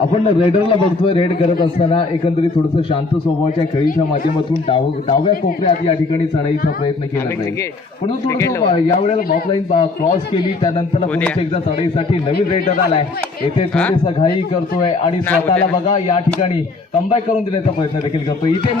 आपण रेडरला बघतोय रेड करत असताना एकंदरीत थोडस शांत स्वभावाच्या खेळीच्या माध्यमातून डाव डाव्या कोपऱ्यात या ठिकाणी चढाईचा प्रयत्न केला जाईल. परंतु थोडस यावेळेला बॉपलाईन क्रॉस केली त्यानंतर पुन्हा एकदा चढाईसाठी नवीन रेडर आलाय. येथे थोडस घाई करतोय आणि स्वतःला बघा या ठिकाणी कमबॅक करून देण्याचा प्रयत्न देखील करतोय. इथे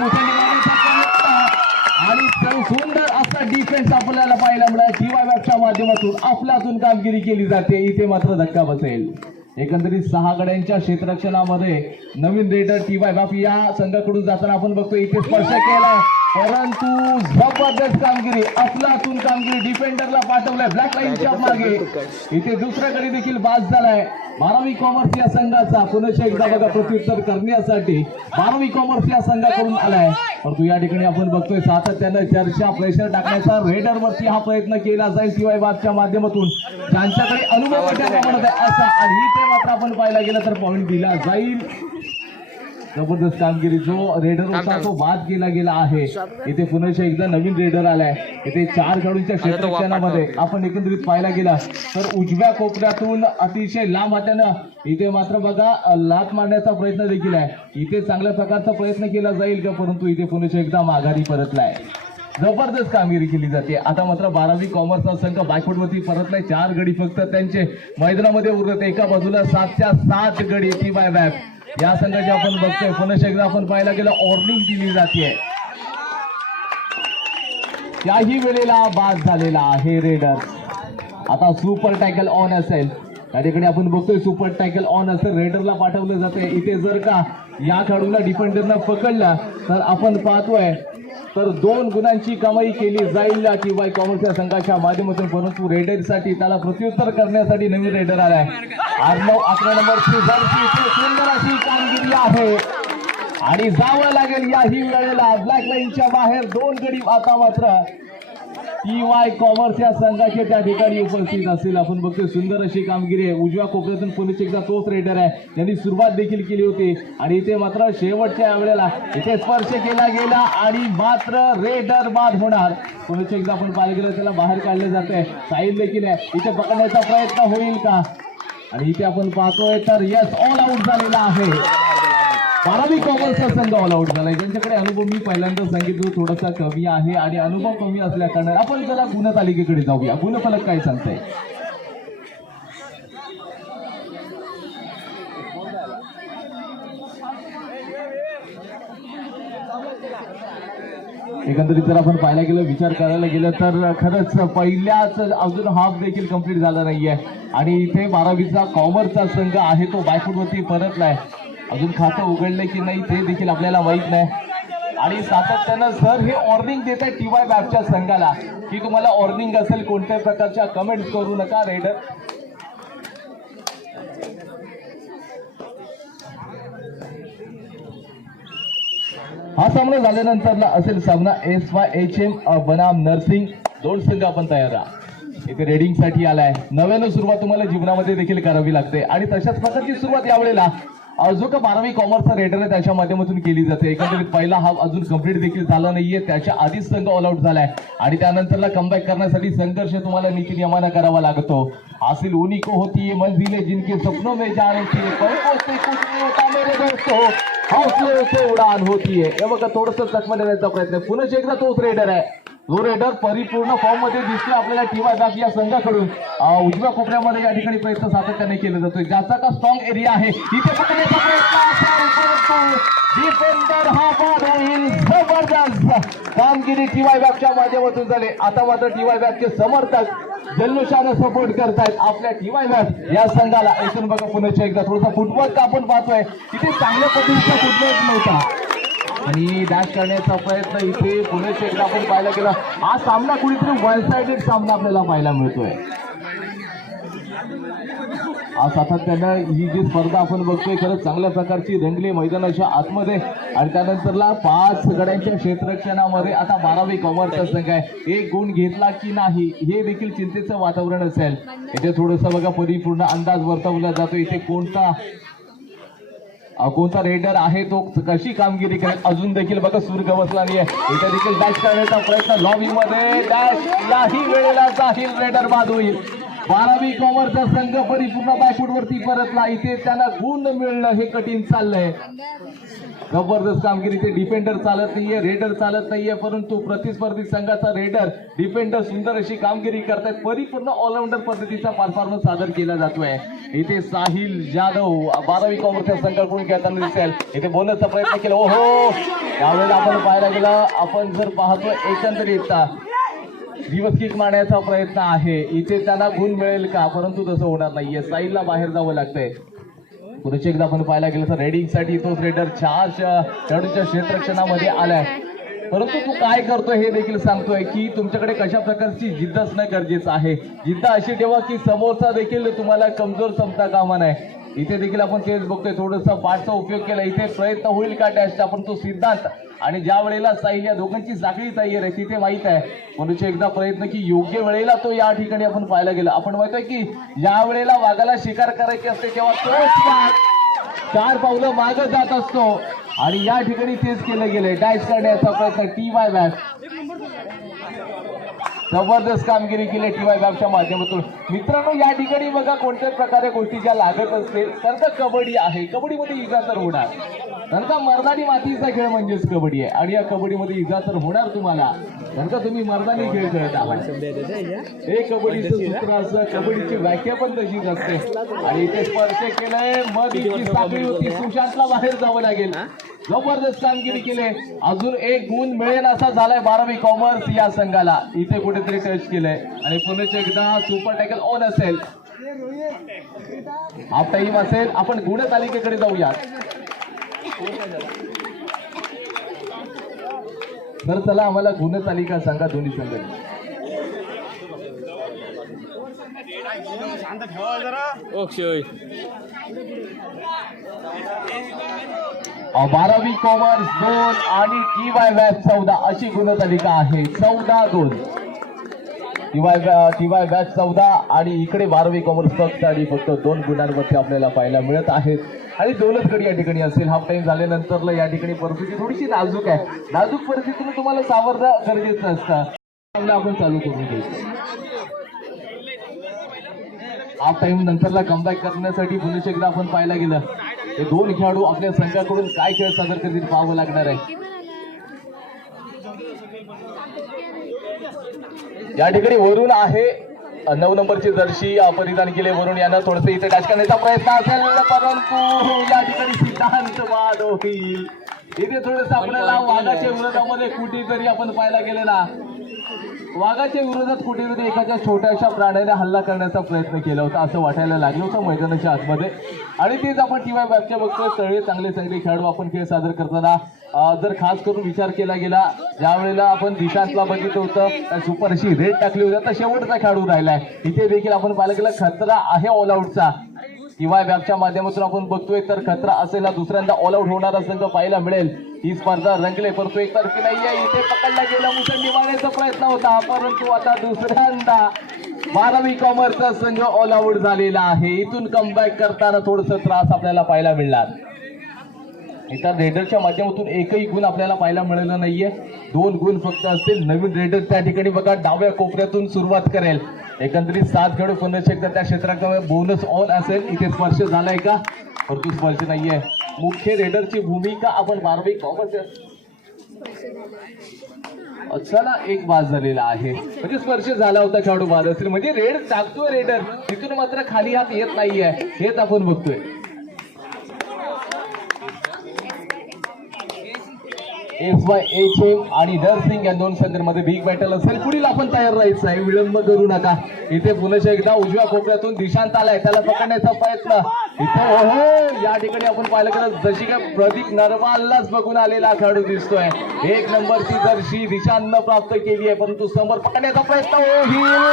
आणि सुंदर असा डिफेन्स आपल्याला पाहायला मिळाला. टीवाय वॅपच्या माध्यमातून आपल्यातून कामगिरी केली जाते. इथे मात्र धक्का बसेल. एकंदरीत सहा गड्यांच्या क्षेत्ररक्षणामध्ये नवीन रेडर टी वाय बाप या संघाकडून जाताना आपण बघतो इथे स्पर्श केला. परंतु जबरदस्त कामगिरी अफलातून कामगिरी डिफेंडरला पाठवलंय. ब्लॅक लाईनच्या मागे. इथे दुसऱ्याकडे देखील बाद झालाय. बारावी कॉमर्स या संघाचा पुनश्च एकदा बघा प्रत्युत्तर करण्यासाठी बारावी कॉमर्स या संघाकडून आलाय. परंतु या ठिकाणी आपण बघतोय सातत्यानं चर्चा प्रेशर टाकण्याचा रेडर वरती हा प्रयत्न केला जाईल शिवाय बादच्या माध्यमातून. त्यांच्याकडे अनुभव मोठ्या प्रमाणात आहे असा आणि इथे मात्र आपण पाहायला गेलं तर पॉईंट दिला जाईल. जबरदस्त कामगिरी. जो रेडर होता तो बाद केला गेला आहे. इथे पुन्हा एकदा नवीन रेडर आलाय. इथे चार खेळाडूंच्या क्षेत्ररक्षणामध्ये आपण एकंदरीत पाहायला गेला तर उजव्या कोपऱ्यातून अतिशय लांब हात्यानं इथे मात्र बघा लात मारण्याचा प्रयत्न देखील आहे. इथे चांगल्या प्रकारचा प्रयत्न केला जाईल का? परंतु इथे पुन्हा एकदा माघारी परतलाय. जबरदस्त कामगिरी केली जाते. आता मात्र बारावी कॉमर्सचा संघ वरती परतलाय. चार गडी फक्त त्यांचे मैदानामध्ये उरत एका बाजूला सातच्या सात गडी टी बाय वॅप या संघाची आपण बघतोय. पुनश एकदा आपण पाहायला गेलं ऑर्निंग दिली जाते त्याही वेळेला बाद झालेला आहे रेडर आता सुपर टॅकल ऑन असेल. त्या ठिकाणी आपण बघतोय सुपर टॅकल ऑन असेल. रेडरला पाठवलं जाते इथे जर का या खेळाडूला डिफेंडरनं पकडला तर आपण पाहतोय तर दोन गुणांची कमाई केली जाईल किंवा कॉमर्सच्या संघाच्या माध्यमातून. परंतु रेडरसाठी त्याला प्रत्युत्तर करण्यासाठी नवीन रेडर आलाय. आठ नऊ अकरा नंबरची सुंदर अशी कामगिरी आहे. आणि जावं लागेल याही वेळेला ब्लॅक लाईनच्या बाहेर दोन गडी आता मात्र ई वाय कॉमर्स या संघाचे त्या ठिकाणी उपस्थित असेल आपण बघतोय सुंदर अशी कामगिरी आहे. उजव्या कोपऱ्यातून पुणे एकदा तोच रेडर आहे. त्यांनी सुरुवात देखील केली होती. आणि इथे मात्र शेवटच्या वेळेला इथे स्पर्श केला गेला आणि मात्र रेडर बाद होणार. पुणे एकदा आपण पाहिलं गेलं त्याला बाहेर काढले जाते साईल देखील आहे. इथे पकडण्याचा प्रयत्न होईल का? आणि इथे आपण पाहतोय तर यस ऑल आऊट झालेला आहे. बारावी कॉमर्सचा संघ ऑल आउट झालाय. ज्यांच्याकडे अनुभव मी पहिल्यांदा सांगितलं थोडासा कमी आहे आणि अनुभव कमी असल्या कारणाने आपण जरा गुणतालिकेकडे जाऊया. गुणफलक काय सांगताय? एकंदरीत जर आपण पाहायला गेलं विचार करायला गेलं तर खरंच पहिल्याच अजून हाफ देखील कंप्लीट झाला नाहीये. आणि इथे बारावीचा कॉमर्सचा संघ आहे तो बायफूटवरती परतलाय. अजून खातं उघडलं की नाही ते देखील आपल्याला माहीत नाही. आणि सातत्यानं सर हे ऑर्निंग देत आहे टीवाय बॅपच्या संघाला की तुम्हाला ऑर्निंग असेल कोणत्याही प्रकारच्या कमेंट करू नका रेडर हा सामना झाल्यानंतर असेल सामना एस वाय एच एम बनाम नर्सिंग. दोन संघ आपण तयार राहा इथे रेडिंगसाठी आलाय. नव्यानं सुरुवात तुम्हाला जीवनामध्ये देखील करावी लागते. आणि तशाच प्रकारची सुरुवात यावेळेला जो का बारावी कॉमर्सचा रेडर आहे त्याच्या माध्यमातून केली जाते. एकंदरीत पहिला हा अजून कंप्लीट देखील झाला नाहीये. त्याच्या आधीच संघ ऑल आउट झालाय. आणि त्यानंतरला कमबॅक करण्यासाठी संघर्ष तुम्हाला नीती नियमाना करावा लागतो. हासिल उन्हीं को होती है मंजिलें जिनके सपनों में जाने थी पलकों से कुछ नहीं होता मेरे दोस्तों? हौसले से उडान होती है हे बघा थोडस चकमा देण्याचा प्रयत्न. आहे. पुन्हा एकदा तोच रेडर आहे. ब्लू रेडर परिपूर्ण फॉर्ममध्ये दिसतोय आपल्याला टीवाय दास या संघाकडून. उजव्या कोपऱ्यामध्ये या ठिकाणी प्रयत्न सातत्याने केला जातोय. ज्याचा का स्ट्रॉंग एरिया आहे इथे पकडण्याचा प्रयत्न डिफेंडर हा बाद होईल. जबरदस्त. कामगिरी टीवाय बॅगच्या माध्यमातून झाले. आता मात्र टीवाय बॅगचे समर्थक जल्लोषाने सपोर्ट करतायत आपल्या टीवाय बॅग या संघाला. ऐकून बघा पुण्याच्या एकदा. थोडासा फुटबॉल आपण पाहतोय. तिथे चांगल्या पद्धतीचा फुटबॉल नव्हता. आणि डॅश करण्याचा प्रयत्न इथे पुणे एकदा आपण पाहायला गेला. हा सामना कुणीतरी वन साइडेड सामना आपल्याला पाहायला मिळतोय. आज सातत्यानं ही जी स्पर्धा आपण बघतोय खरंच चांगल्या प्रकारची रंगली मैदानाच्या आतमध्ये. आणि त्यानंतरला पाच गड्यांच्या क्षेत्ररक्षणामध्ये आता बारावी कॉमर्सचा संघ आहे. एक गुण घेतला की नाही हे देखील चिंतेचं वातावरण असेल. इथे थोडंसं बघा परिपूर्ण अंदाज वर्तवला जातो. इथे कोणता कोणता रेडर आहे तो कशी कामगिरी करेल अजून देखील बघा सूर गवसला नाहीये इथे देखील डॅश करण्याचा प्रयत्न. लॉबी मध्ये डॅश याही वेळेला जाहीर रेडर बाद होईल. बारावी कॉमरचा संघ परिपूर्ण बॅकफूट वरती परतला. इथे त्यांना गुण मिळणं हे कठीण चाललंय. जबरदस्त कामगिरी. ते डिफेंडर चालत नाहीये रेडर चालत नाहीये परंतु प्रतिस्पर्धी संघाचा रेडर डिफेंडर सुंदर अशी कामगिरी करतायत. परिपूर्ण ऑलराऊंडर पद्धतीचा परफॉर्मन्स सादर केला जातोय. इथे साहिल जाधव बारावी काँग्रेसच्या संघाकडून खेळताना दिसेल. इथे बोलण्याचा प्रयत्न केला. ओहो! त्यावेळेला आपण पाहायला गेला. आपण जर पाहतो एकंदरीत दिवस किक मारण्याचा प्रयत्न आहे. इथे त्यांना गुण मिळेल का? परंतु तसं होणार नाहीये. साहिलला बाहेर जावं लागतंय. पुरुष एकदा आपण पाहायला गेलं तर रेडिंगसाठी तोच रेडर चार खेळाडूच्या क्षेत्ररक्षणामध्ये आलाय. परंतु तू काय करतोय हे देखील सांगतोय की तुमच्याकडे कशा प्रकारची जिद्द असणं गरजेचं आहे? जिद्द अशी ठेवा की समोरचा देखील तुम्हाला कमजोर समता कामा नाही इथे देखील आपण तेच बघतोय. थोडंसं पाठचा उपयोग केला. इथे प्रयत्न होईल का डॅशचा पण तो सिद्धांत आणि ज्या वेळेला साई या दोघांची साखळी तयार आहे तिथे माहीत आहे. मनुष्य एकदा प्रयत्न की योग्य वेळेला तो या ठिकाणी आपण पाहायला गेला. आपण माहितोय की ज्या वेळेला वाघाला शिकार करायची असते तेव्हा तोच चार पावलं मागं जात असतो. आणि या ठिकाणी तेच केलं गेलंय. डॅश करण्याचा प्रयत्न टी वाय बॅट जबरदस्त कामगिरी केली टीवाय गावच्या माध्यमातून. मित्रांनो या ठिकाणी बघा कोणत्याच प्रकारे गोष्टी ज्या लागत असतील. तर तर कबड्डी आहे. कबड्डीमध्ये इजा तर होणार. नंतर मर्दानी मातीचा खेळ म्हणजेच कबड्डी आहे. आणि या कबड्डीमध्ये इजा तर होणार तुम्हाला. नंतर तुम्ही मर्दानी खेळ खेळत आहात. हे कबड्डीचं सूत्र असं कबड्डीची व्याख्या पण तशीच असते. आणि इथे स्पर्श केलंय. मग इतकी साखळी होती. सुशांतला बाहेर जावं लागेल. जबरदस्त कामगिरी केली. अजून एक गुण मिळेल असा झालाय बारावी कॉमर्स या संघाला. इथे कुठेतरी टच केलंय. आणि पुण्याचे एकदा सुपर टॅकल ऑन असेल. हाफ टाईम असेल. आपण गुणतालिकेकडे जाऊया तर चला आम्हाला गुणतालिका सांगा दोन्ही संघाची अक्षय अ, बारावी कॉमर्स दोन आणि टी वाय चौदा अशी गुणतालिका आहे. चौदा दोन. टी वाय टी वाय चौदा आणि इकडे बारावी कॉमर्स फक्त आणि फक्त दोन गुणांवरती आपल्याला पाहायला मिळत आहेत. आणि दोनच या ठिकाणी असेल हाफ टाइम झाल्यानंतर या ठिकाणी परिस्थिती थोडीशी नाजूक आहे. नाजूक परिस्थितीने तुम्हाला सावरणं गरजेचं असतं. आपण चालू करून घेऊ हाफ टाइम नंतरला कमबॅक करण्यासाठी पुन्हा एकदा आपण पाहायला गेलं. हे दोन खेळाडू आपल्या संघाकडून काय खेळ सादर करतील पाहावं लागणार आहे. या ठिकाणी वरून आहे. नऊ नंबरची जर्सी परिधान केले वरून यांना थोडस इथे टॅच करण्याचा प्रयत्न असेल परंतु या ठिकाणी सिद्धांत वाद होईल इथे थोडस आपल्याला वादाच्या विरोधामध्ये कुठेतरी आपण पाहायला गेले ना वाघाच्या विरोधात कुठेतरी एखाद्या छोट्याशा प्राण्याने हल्ला करण्याचा प्रयत्न केला होता असं वाटायला लागलं होतं मैदानाच्या आतमध्ये. आणि तेच आपण टीवाय बॅगच्या बघतोय सगळे चांगले चांगले खेळाडू आपण खेळ सादर करताना जर खास करून विचार केला गेला ज्या वेळेला आपण दिशांतला बघितलं होतं सुपर अशी रेड टाकली होती आता शेवटचा खेळाडू राहिलाय. इथे देखील आपण पाहायला गेला खतरा आहे ऑल आऊटचा किंवा बॅगच्या माध्यमातून आपण बघतोय तर खतरा असेल हा दुसऱ्यांदा ऑल आउट होणारा संघ पाहायला मिळेल. ही स्पर्धा रंगले परंतु एक तर्फी नाहीये इथे पकडला गेला मुसंडी मारण्याचा प्रयत्न होता परंतु आता दुसऱ्यांदा बारावी कॉमर्सचा संघ ऑल आउट झालेला आहे. इथून कमबॅक करताना थोडस त्रास आपल्याला पाहायला मिळणार. इतर रेडरच्या माध्यमातून एकही गुण आपल्याला पाहायला मिळालं नाहीये. दोन गुण फक्त असतील. नवीन रेडर त्या ठिकाणी बघा डाव्या कोपऱ्यातून सुरुवात करेल. एकंदरीत सात खेळू पुन्हा एकदा त्या क्षेत्रात बोनस ऑन असेल. इथे स्पर्श झालाय का? परंतु स्पर्श नाहीये. मुख्य रेडरची भूमिका आपण बारवी कॉमर्स चला एक बाद झालेला आहे. म्हणजे स्पर्श झाला होता खेळाडू बाद असेल. म्हणजे रेड टाकतोय रेडर. तिथून मात्र खाली हात येत नाहीये. हेच आपण बघतोय. एस वाय एच एम आणि नरसिंग या दोन संघांमध्ये बिग बॅटल असेल. पुढील आपण तयार राहायचं आहे. विलंब करू नका. इथे पुन्हा एकदा उजव्या कोपऱ्यातून दिशांत आलाय. त्याला पकडण्याचा प्रयत्न. इथे ओहो या ठिकाणी आपण पाहिलं गेलं जशी काय प्रदीप नरवाललाच बघून आलेला खेळाडू दिसतोय. एक नंबरची जर्शी दिशांत प्राप्त केली आहे परंतु समोर पकडण्याचा प्रयत्न. होईल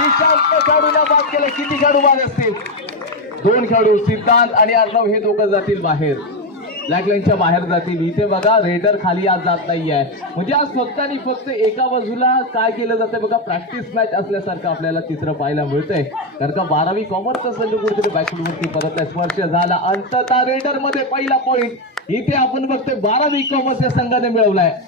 दिशांत खेळाडूला बाद केलं. किती खेळाडू बाद असतील? दोन खेळाडू सिद्धांत आणि अर्णव हे दोघं जातील बाहेर. ब्लॅकलाईनच्या बाहेर जातील. इथे बघा रेडर खाली आज जात नाही आहे म्हणजे आज फक्त आणि फक्त एका बाजूला काय केलं जातंय बघा प्रॅक्टिस मॅच असल्यासारखं आपल्याला चित्र पाहायला मिळतंय. कारण का बारावी कॉमर्सचा संघ कुठेतरी बॅकवरती परत आहे. स्पर्श झाला. अंतता रेडरमध्ये पहिला पॉईंट इथे आपण बघतोय बारावी कॉमर्स या संघाने मिळवलाय.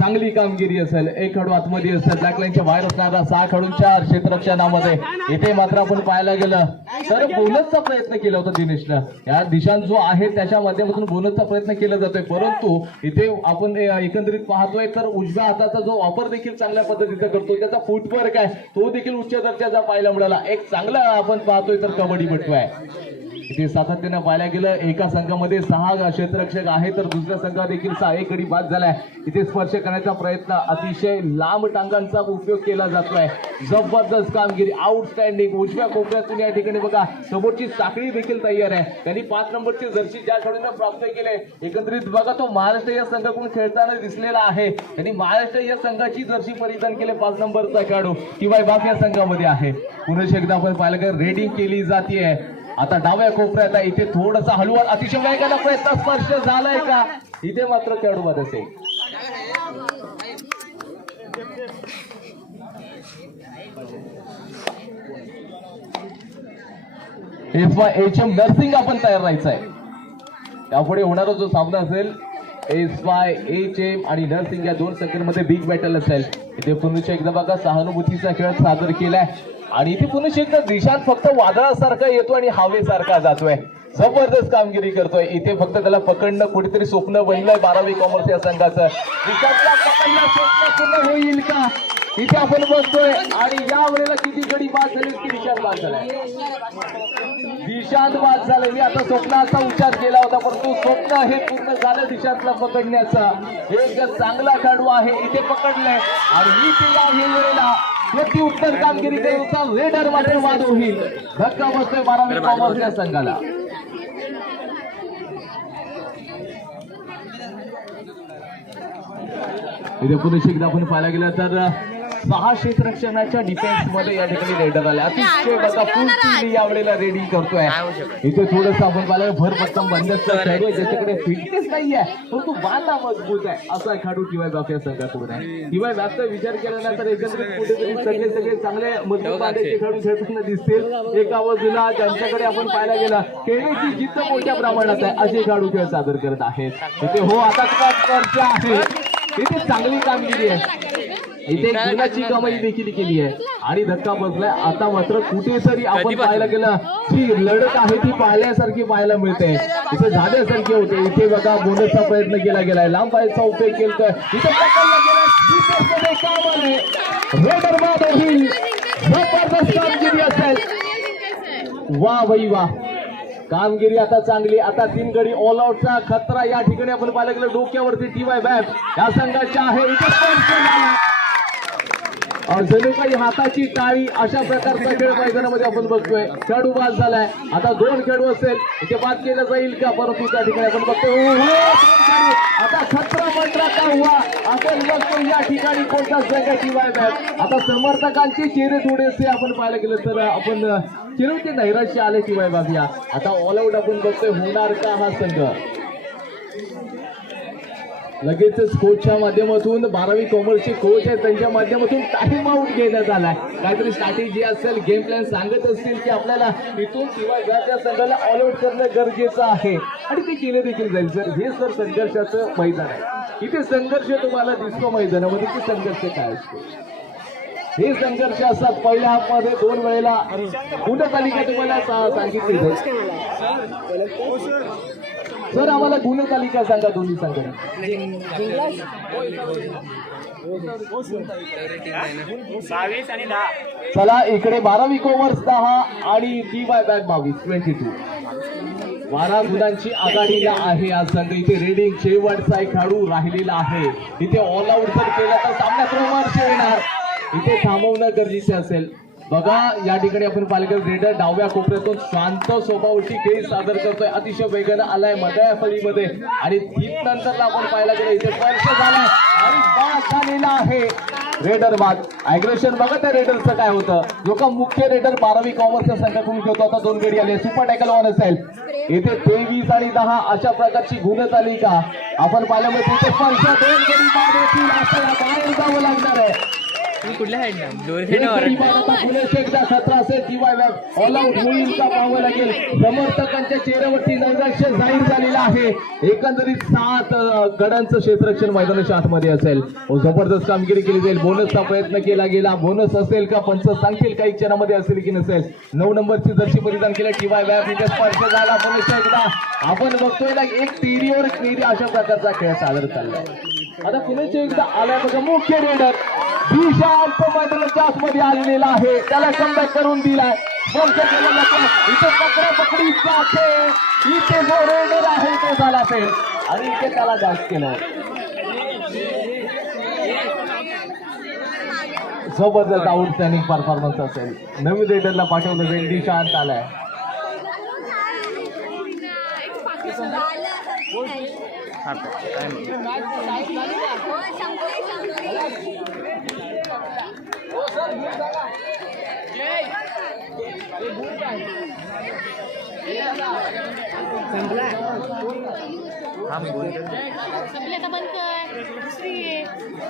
चांगली कामगिरी असेल एक खेळाडू आतमध्ये असेल ब्लॅक बाहेर असणारा सहा खेळाडूंच्या क्षेत्ररक्षणामध्ये इथे मात्र आपण पाहायला गेलं तर बोनसचा प्रयत्न केला होता दिनेशनं या दिशांत जो आहे त्याच्या माध्यमातून बोनसचा प्रयत्न केला जातोय. परंतु इथे आपण एकंदरीत पाहतोय तर उजव्या हाताचा जो वापर देखील चांगल्या पद्धतीचा करतो त्याचा फुटवर्क आहे. तो देखील उच्च दर्जाचा पाहायला मिळाला. एक चांगला आपण पाहतोय तर कबड्डीपटू आहे. इथे सातत्यानं पाहायला गेलं एका संघामध्ये सहा क्षेत्ररक्षक आहे तर दुसऱ्या संघात देखील सहा एक गडी बाद झालाय. इथे स्पर्श करण्याचा प्रयत्न अतिशय लांब टांगांचा उपयोग केला जातोय. जबरदस्त कामगिरी आउटस्टँडिंग उजव्या कोपऱ्यातून या ठिकाणी बघा समोरची साखळी देखील तयार आहे. त्यांनी पाच नंबरची जर्सी ज्या खेळाडूंना प्राप्त केले एकंदरीत बघा तो महाराष्ट्र या संघाकडून खेळताना दिसलेला आहे. त्यांनी महाराष्ट्र या संघाची जर्सी परिधान केले पाच नंबरचा खेळाडू. किंवा बाकी या संघामध्ये आहे. पुन्हा एकदा आपण पाहिलं की रेडिंग केली जाते आता डाव्या कोपऱ्याला आहे. इथे थोडासा हलवा अतिशय वेगाला प्रयत्न स्पर्श झालाय का? इथे मात्र खेळाडू बाद असेल. F Y H M nursing आपण तयार राहायचं आहे त्यापुढे होणारा जो सामना असेल एस वाय एच एम आणि नर्सिंग या दोन संख्येमध्ये बिग बॅटल असेल. इथे पुन्हा एकदा बघा सहानुभूतीचा खेळ सादर केलाय. आणि इथे पुन्हा एकदा दिशात फक्त वादळासारखा येतो आणि हवेसारखा जातोय. जबरदस्त कामगिरी करतोय. इथे फक्त त्याला पकडणं कुठेतरी स्वप्न बनलंय बारावी कॉमर्स या संघाचं. पकडणं स्वप्न होईल का? इथे आपण बघतोय. आणि या वेळेला किती गडी बाद झाली की दिशात बाद झाले. मी आता स्वप्नाचा उच्चार केला होता परंतु स्वप्न हे पूर्ण झालं दिशातला पकडण्याचा. एक चांगला खेळाडू आहे इथे पकडलंय. आणि इथे या वेळेला व्यक्ती उत्तर कामगिरी करूचा रेडरमध्ये वाद होईल धक्का बसतोय बारावी कॉमर्स या संघाला. इथे पुन्हा एकदा आपण पाहायला गेलं तर सहा क्षेत्ररक्षणाच्या डिफेन्समध्ये या ठिकाणी रेडर आले अतिशय बघा फुल यावेळेला रेडी करतोय. इथे थोडस आपण पाहिलं भर पत्तम आहे ज्याच्याकडे फिटनेस नाही आहे परंतु बांधा मजबूत आहे असा खेळाडू टीवाय बाप या संघाकडून आहे. टीवाय बापचा विचार केल्यानंतर एकत्रित कुठेतरी सगळे सगळे चांगले मजबूत बांधाचे खेळाडू खेळताना दिसतील. एका बाजूला ज्यांच्याकडे आपण पाहायला गेला खेळण्याची जिद्द मोठ्या प्रमाणात आहे असे खेळाडू खेळ सादर करत आहेत. इथे हो आता स्पर्श आहे. इथे चांगली कामगिरी आहे. इथे गुणाची कमाई देखील केली आहे. आणि धक्का बसलाय. आता मात्र कुठेतरी आपण पाहायला गेलं जी लढत आहे ती पाहण्यासारखी पाहायला मिळते. इथे झाल्यासारखे होते. इथे बघा बोनसचा प्रयत्न केला गेलाय. लांब पायचा उपयोग केला इथे पकडला गेलाय. Defense मध्ये काम आलंय. रेडर बाद होईल. जबरदस्त कामगिरी असेल. वा बाई वा. कामगिरी आता चांगली. आता तीन गडी ऑल आउटचा खतरा या ठिकाणी आपण पाहिलं गेलं. डोक्यावरती टीवाय बॅट या संघाच्या आहे इथे स्पर्श झाला. अ, जणू काही हाताची टाळी अशा प्रकारचा खेळ मैदानामध्ये आपण बघतोय. खेळाडू बाद झालाय. आता दोन खेळू असेल. इथे बाद केलं जाईल का? परंतु त्या ठिकाणी आपण बघतोय. हो, आता खतरा मंत्रा का हुआ? आपण बघतो या ठिकाणी कोणता संघ टीवाय बॅट आता समर्थकांचे चेहरे थोडेसे आपण पाहायला गेलं तर आपण चिरवते नैराश्य आले टीवाय बाबिया आता ऑल आउट आपण बघतोय. होणार का हा संघ? लगेचच कोचच्या माध्यमातून बारावी कॉमर्सचे कोच आहेत त्यांच्या माध्यमातून टाइम आउट घेण्यात आलाय. काहीतरी स्ट्रॅटेजी असेल गेम प्लॅन सांगत असतील की आपल्याला इथून शिवाय त्या संघाला ऑल आउट करणं गरजेचं आहे. आणि ते केलं देखील जाईल सर. हे सर संघर्षाचं मैदान आहे. इथे संघर्ष तुम्हाला दिसतो मैदानामध्ये की संघर्ष काय असतो. हे संघर्ष असतात पहिल्या हाफमध्ये दोन वेळेला गुण तालिका तुम्हाला सांगितली जाईल. सर आम्हाला गुणतालिका सांगा दोन्ही दहा. चला इकडे बारावी कोमर्स दहा आणि टी वाय बॅग बावीस ट्वेंटी टू बारा गुणांची आघाडीला आहे आज संघ. इथे रेडिंग शेवटचा एक खेळाडू राहिलेला आहे. इथे ऑल आउट जर केला तर सामन्यात रोमांच येणार. इथे थांबवणं गरजेचे असेल. बघा या ठिकाणी आपण पालकर ग्रेटर डाव्या कोपऱ्यातून शांत स्वभावशी खेळ सादर करतोय. अतिशय वेगानं आलाय मधल्या फळीमध्ये. आणि तीन नंतरला आपण पाहायला गेलं इथे स्पर्श झालाय. आणि बाद झालेला आहे रेडर बाद. अग्रेशन बघा त्या रेडरचं काय होतं. जो का मुख्य रेडर बारावी कॉमर्सच्या संघातून खेळतो. आता दोन गडी आले. सुपर टॅकल वन असेल इथे तेवीस आणि दहा अशा प्रकारची गुण का? आपण पाहिल्यामुळे तिथे स्पर्श. दोन गडी बाद होतील. असं बाहेर जावं लागणार आहे. कुठल्या दोन समर्थकांच्या चेहऱ्यावरती नैराश्य जाहीर झालेलं आहे. एकंदरीत सात गडांचं क्षेत्ररक्षण मैदानाच्या आतमध्ये असेल. व जबरदस्त कामगिरी केली जाईल. बोनसचा प्रयत्न केला गेला. बोनस असेल का पंच सांगतील काही क्षणामध्ये असेल की नसेल? नऊ नंबरची जर्सी परिधान केलं. टीवाय व्याप इथे स्पर्श झाला. पुण्याच्या एकदा आपण बघतोय ना एक टीरीवर टीरी अशा प्रकारचा खेळ सादर चाललाय. आता पुण्याच्या एकदा आलाय बघा मुख्य रेडर अल्प मैदानाच्या आतमध्ये आलेला आहे. त्याला कमबॅक करून दिलाय. इथे पकडा इथे जो रेडर आहे तो झाला असेल आणि इथे त्याला जास्त केलं जबरदस्त आउटस्टँडिंग परफॉर्मन्स असेल. नवीन रेडरला पाठवलं जाईल दिशांत आलाय. आता बंद कर. दुसरी आहे